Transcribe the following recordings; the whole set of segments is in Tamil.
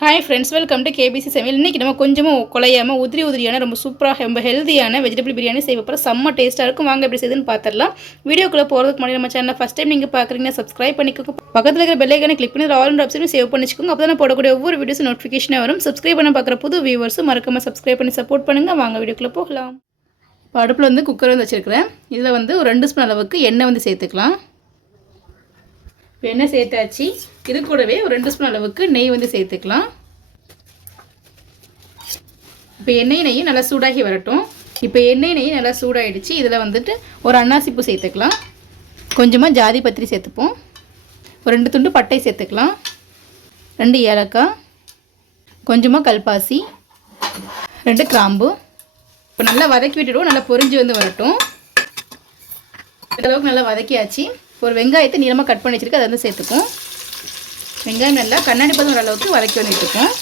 Hi friends, welcome to KBC சமையல். இன்றைக்கி நம்ம கொஞ்சமும் குலையாமல் உதிரியான ரொம்ப சூப்பராக ரொம்ப ஹெல்த்தியான வெஜிடபிள் பிரியாணி செய்ய போகிறோம். செம்ம டேஸ்ட்டாக இருக்கும். வாங்க எப்படி செய்யுதுன்னு பார்த்துடலாம். வீடியோக்குள்ளே போகிறதுக்கு முன்னாடி நம்ம சேனல் ஃபஸ்ட் டைம் நீங்கள் பார்க்குறீங்கன்னா சப்ஸ்கிரைப் பண்ணிக்கோங்க. பக்கத்தில் இருக்கிற பெல் ஐக்கானை கிளிக் பண்ணி ஆல் ஆப்ஷனும் சேவ் பண்ணிச்சுக்கோங்க. அப்போ தான் போடக்கூடிய ஒவ்வொரு வீடியோஸும் நோட்டிஃபிகேஷனாக வரும். சப்ஸ்கிரைப் பண்ண பார்க்குற புது வியூவர்ஸும் மறக்காமல் சப்ஸ்கிரைப் பண்ணி சப்போர்ட் பண்ணுங்கள். வாங்க வீடியோக்குள்ளே போகலாம். இப்போ அடுப்பில் குக்கர் வச்சுருக்கிறேன். இதில் ஒரு 2 ஸ்பூன் அளவுக்கு எண்ணெய் சேர்த்துக்கலாம். இப்போ எண்ணெய் சேர்த்தாச்சு. இது கூடவே ஒரு 2 ஸ்பூன் அளவுக்கு நெய் சேர்த்துக்கலாம். இப்போ நெய்யும் நல்லா சூடாகி வரட்டும். இப்போ நெய் நல்லா சூடாகிடுச்சு. இதில் ஒரு அன்னாசிப்பூ சேர்த்துக்கலாம். கொஞ்சமாக ஜாதி பத்திரி சேர்த்துப்போம். ஒரு 2 துண்டு பட்டை சேர்த்துக்கலாம். 2 ஏலக்காய், கொஞ்சமாக கல்பாசி, 2 கிராம்பு. இப்போ நல்லா வதக்கி விட்டுடுவோம். நல்லா பொரிஞ்சு வரட்டும். இந்தளவுக்கு நல்லா வதக்கியாச்சு. ஒரு வெங்காயத்தை நீளமாக கட் பண்ணி வச்சுருக்கு, அதை சேர்த்துப்போம். வெங்காயம் நல்லா கண்ணாடி பதம் வர அளவுக்கு வதக்கி விட்டுப்போம்.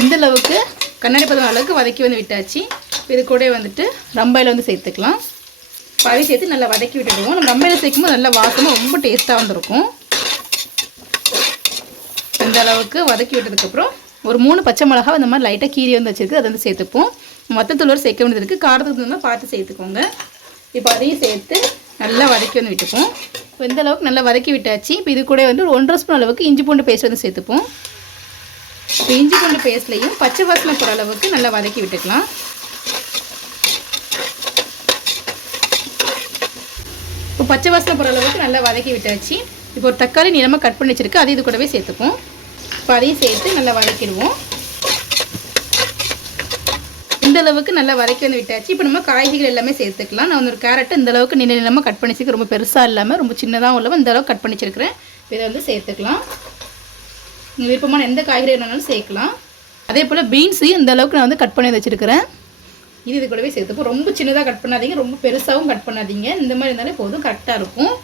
இந்த அளவுக்கு கண்ணாடி பதம் அளவுக்கு வதக்கி விட்டாச்சு. இது கூட ரம்பையில் சேர்த்துக்கலாம். பாதி சேர்த்து நல்லா வதக்கி விட்டுடுவோம். நம்ம ரம்பையில் சேர்க்கும்போது நல்லா வாசமாக ரொம்ப டேஸ்ட்டாக வந்துருக்கும். இந்த அளவுக்கு வதக்கி விட்டதுக்கப்புறம் ஒரு 3 பச்சை மிளகா இந்த மாதிரி லைட்டாக கீரி வச்சுருக்கு, அதை சேர்த்துப்போம். மொத்தத்தூள் சேர்க்க வேண்டியது இருக்குது. காரத்துக்கு இருந்தால் பார்த்து சேர்த்துக்கோங்க. இப்போ அதையும் சேர்த்து நல்லா வதக்கி விட்டுப்போம். இப்போ இந்த அளவுக்கு நல்லா வதக்கி விட்டாச்சு. இப்போ இது கூட ஒரு 1.5 ஸ்பூன் அளவுக்கு இஞ்சி பூண்டு பேஸ்ட் சேர்த்துப்போம். இப்போ இஞ்சி பூண்டு பேஸ்ட்லையும் பச்சை வாசனை போகிற அளவுக்கு நல்லா வதக்கி விட்டுக்கலாம். இப்போ பச்சை வாசனை போகிற அளவுக்கு நல்லா வதக்கி விட்டாச்சு. இப்போ ஒரு தக்காளி நீளமாக கட் பண்ணி வச்சுருக்கு, அது இது கூடவே சேர்த்துப்போம். இப்போ அதையும் சேர்த்து நல்லா வதக்கிடுவோம். இந்த அளவுக்கு நல்லா வதக்கி விட்டாச்சு. இப்போ நம்ம காய்கறிகள் எல்லாமே சேர்த்துக்கலாம். நான் ஒரு கேரட்டு இந்த அளவுக்கு நீளமாக கட் பண்ணி வச்சுருக்கேன். ரொம்ப பெருசாக இல்லாமல் ரொம்ப சின்னதாக உள்ளவன் இந்த அளவுக்கு கட் பண்ணி வச்சுருக்கிறேன். இதை சேர்த்துக்கலாம். நீங்கள் விருப்பமான எந்த காய்கறி வேணாலும் சேர்க்கலாம். அதே போல் பீன்ஸையும் இந்த அளவுக்கு நான் கட் பண்ணி வச்சுருக்கிறேன். இது கூடவே சேர்த்துப்போம். ரொம்ப சின்னதாக கட் பண்ணாதீங்க, ரொம்ப பெருசாகவும் கட் பண்ணாதீங்க. இந்த மாதிரி இருந்தாலே போதும், கரெக்டாக இருக்கும்.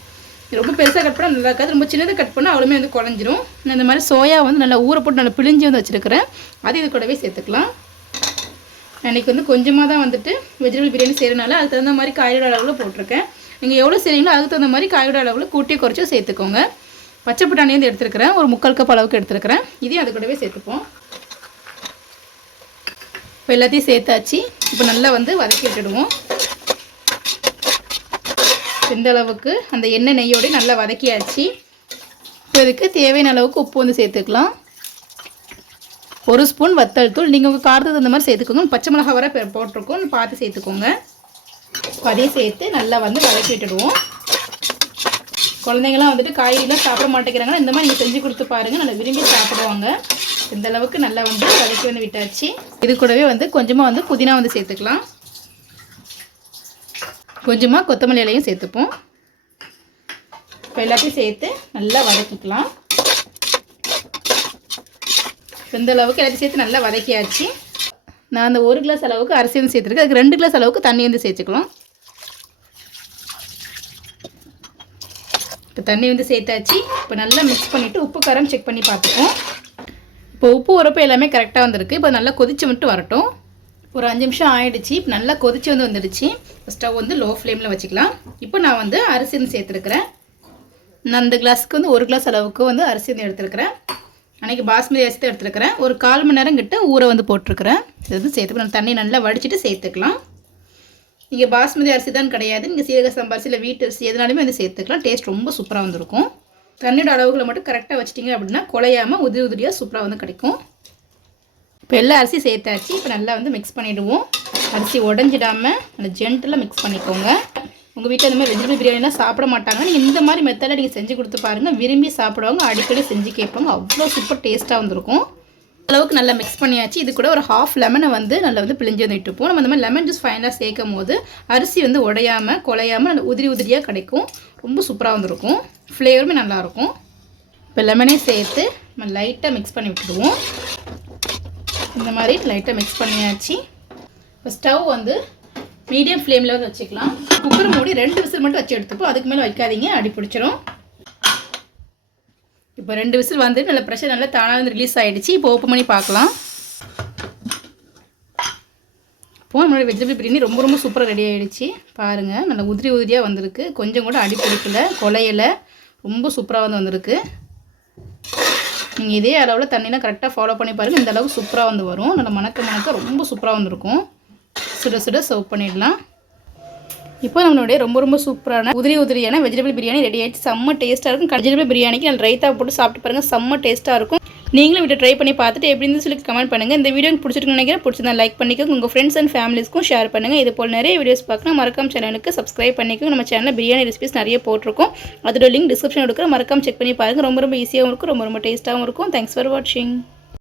ரொம்ப பெருசாக கட் பண்ணால் நல்லா இருக்காது. ரொம்ப சின்னதாக கட் பண்ணால் அவ்வளோமே குழஞ்சிரும். நான் இந்த மாதிரி சோயா நல்லா ஊற போட்டு நல்லா பிழிஞ்சு வச்சுருக்கிறேன். அது இது கூடவே சேர்த்துக்கலாம். அன்றைக்கி கொஞ்சமாக தான் வெஜிடபிள் பிரியாணி செய்கிறனால அதுக்கு தகுந்த மாதிரி காயோட அளவில் போட்டிருக்கேன். நீங்கள் எவ்வளோ செய்கிறீங்களோ அதுக்கு தகுந்த மாதிரி காயோட அளவில் கூட்டி குறைச்சி சேர்த்துக்கோங்க. பச்சை பட்டாணி எடுத்துருக்கிறேன், ஒரு 3/4 கப் அளவுக்கு எடுத்துருக்கிறேன். இதையும் அது கூடவே சேர்த்துப்போம். இப்போ எல்லாத்தையும் சேர்த்தாச்சு. இப்போ நல்லா வதக்கி விட்டுடுவோம். இந்த அளவுக்கு அந்த எண்ணெய் நெய்யோடு நல்லா வதக்கியாச்சு. இப்போ இதுக்கு தேவையான அளவுக்கு உப்பு சேர்த்துக்கலாம். 1 ஸ்பூன் வத்தல் தூள், நீங்கள் உங்கள் காரத்துக்கு இந்த மாதிரி சேர்த்துக்கோங்க. பச்சை மிளகா வர போட்டிருக்கோம், பார்த்து சேர்த்துக்கோங்க. அதையும் சேர்த்து நல்லா வதக்கி விட்டுடுவோம். குழந்தைங்களாம் காய்கறிலாம் சாப்பிட மாட்டேங்கிறாங்கன்னா இந்த மாதிரி நீங்கள் செஞ்சு கொடுத்து பாருங்கள், நல்லா விரும்பி சாப்பிடுவாங்க. இந்த அளவுக்கு நல்லா வதக்கி விட்டாச்சு. இது கூடவே கொஞ்சமாக புதினா சேர்த்துக்கலாம். கொஞ்சமாக கொத்தமல்லி இலையும் சேர்த்துப்போம். இப்போ எல்லாத்தையும் சேர்த்து நல்லா வதக்கிக்கலாம். இந்த அளவுக்கு எல்லாத்தையும் சேர்த்து நல்லா வதக்கியாச்சு. நான் அந்த 1 கிளாஸ் அளவுக்கு அரிசி சேர்த்துருக்கேன். அதுக்கு 2 கிளாஸ் அளவுக்கு தண்ணி சேர்த்துக்கலாம். இப்போ தண்ணி சேர்த்தாச்சு. இப்போ நல்லா மிக்ஸ் பண்ணிவிட்டு உப்பு காரம் செக் பண்ணி பார்த்துப்போம். இப்போ உப்பு உரப்பு எல்லாமே கரெக்டாக வந்திருக்கு. இப்போ நல்லா கொதிச்சு மட்டும் வரட்டும். ஒரு 5 நிமிஷம் ஆகிடுச்சு. இப்போ நல்லா கொதிச்சு வந்துடுச்சு. ஸ்டவ் லோ ஃப்ளேமில் வச்சுக்கலாம். இப்போ நான் அரிசி சேர்த்துருக்கிறேன். நான் அந்த கிளாஸுக்கு 1 கிளாஸ் அளவுக்கு அரிசி எடுத்துருக்கிறேன். அன்றைக்கி பாஸ்மதி அரிசி தான் எடுத்துருக்கிறேன். ஒரு 1/4 மணி நேரம் கிட்ட ஊற போட்டிருக்கிறேன். இது சேர்த்துக்கலாம். தண்ணி நல்லா வடிச்சிட்டு சேர்த்துக்கலாம். நீங்கள் பாஸ்மதி அரிசி தான் கிடையாது, நீங்கள் சீரக சம்பா அரிசி இல்லை வீட்டு அரிசி எதுனாலுமே சேர்த்துக்கலாம். டேஸ்ட் ரொம்ப சூப்பராக வந்திருக்கும். தண்ணியோட அளவுகளை மட்டும் கரெக்டாக வச்சிட்டிங்க அப்படின்னா குலையாமல் உதிரியாக சூப்பராக கிடைக்கும். இப்போ எல்லா அரிசி சேர்த்தாச்சு. இப்போ நல்லா மிக்ஸ் பண்ணிவிடுவோம். அரிசி உடஞ்சிடாமல் நல்லா ஜென்டலாக மிக்ஸ் பண்ணிக்கோங்க. உங்கள் வீட்டில் இந்த மாதிரி வெஜிடபிள் பிரியாணிலாம் சாப்பிட மாட்டாங்க, நீங்கள் இந்த மாதிரி மெத்தடில் நீங்கள் செஞ்சு கொடுத்து பாருங்கள், விரும்பி சாப்பிடுவாங்க, அடிக்கடி செஞ்சு கேட்பாங்க. அவ்வளோ சூப்பர் டேஸ்ட்டாக வந்திருக்கும். அளவுக்கு நல்லா மிக்ஸ் பண்ணியாச்சு. இது கூட ஒரு 1/2 லெமனை நல்லா பிழிஞ்சு விட்டுப்போம். நம்ம இந்த மாதிரி லெமன் ஜூஸ் ஃபைனலாக சேர்க்கும் போது அரிசி உடையாமல் குலையாமல் நல்லா உதிரியாக கிடைக்கும். ரொம்ப சூப்பராக வந்திருக்கும். ஃப்ளேவருமே நல்லாயிருக்கும். இப்போ லெமனே சேர்த்து நம்ம லைட்டாக மிக்ஸ் பண்ணி விட்டுடுவோம். இந்த மாதிரி லைட்டாக மிக்ஸ் பண்ணியாச்சு. இப்போ ஸ்டவ் மீடியம் ஃப்ளேமில் வச்சுக்கலாம். குக்கர் மூடி 2 விசில் மட்டும் வச்சு எடுத்துப்போம். அதுக்கு மேலே வைக்காதீங்க, அடி பிடிச்சிரும். இப்போ 2 விசில் நல்ல ப்ரெஷர் நல்லா தானாக ரிலீஸ் ஆகிடுச்சு. இப்போ ஓப்பன் பண்ணி பார்க்கலாம். இப்போ நம்மளோட வெஜிடபிள் பிரியாணி ரொம்ப சூப்பராக ரெடி ஆகிடுச்சு. பாருங்கள், நல்லா உதிரியாக வந்திருக்கு. கொஞ்சம் கூட அடி பிடிக்கல, குலையலை, ரொம்ப சூப்பராக வந்திருக்கு. நீங்கள் இதே அளவில் தண்ணிலாம் கரெக்டாக ஃபாலோ பண்ணி பாருங்கள். இந்த அளவுக்கு சூப்பராக வந்து வரும். நல்லா மணக்க ரொம்ப சூப்பராக வந்துருக்கும். சுட சுட சர்வ் பண்ணிடலாம். இப்போ நம்மளுடைய ரொம்ப சூப்பரான உதிரியான வெஜிடபிள் பிரியாணி ரெடி ஆகிடுச்சு. செம்ம டேஸ்ட்டாக இருக்கும். வெஜிடபிள் பிரியாணிக்கு நான் ரைத்தா போட்டு சாப்பிட்டு பாருங்கள். செம்ம டேஸ்ட்டாக இருக்கும். நீங்களும் வீட்டை ட்ரை பண்ணி பார்த்துட்டு எப்படி இருந்து சொல்லி கமெண்ட் பண்ணுங்கள். இந்த வீடியோ பிடிச்சிருக்கு நினைக்கிறேன். பிடிச்சிருந்தா லைக் பண்ணிக்கோங்க. உங்கள் ஃப்ரெண்ட்ஸ் அண்ட் ஃபேமிலிஸ்க்கும் ஷேர் பண்ணுங்கள். இது போல் நிறைய வீடியோஸ் பார்க்கணும். மறக்காம சேனலுக்கு சப்ஸ்கிரைப் பண்ணிக்கோங்க. நம்ம சேனலில் பிரியாணி ரெசிபிஸ் நிறைய போட்டிருக்கோம். அதோட லிங்க் டிஸ்கிரிப்ஷன் எடுக்கிற மறக்காம செக் பண்ணி பாருங்கள். ரொம்ப ஈஸியாகவும் இருக்கும். ரொம்ப டேஸ்ட்டாகவும் இருக்கும். தேங்க்ஸ் ஃபார் வாட்சிங்.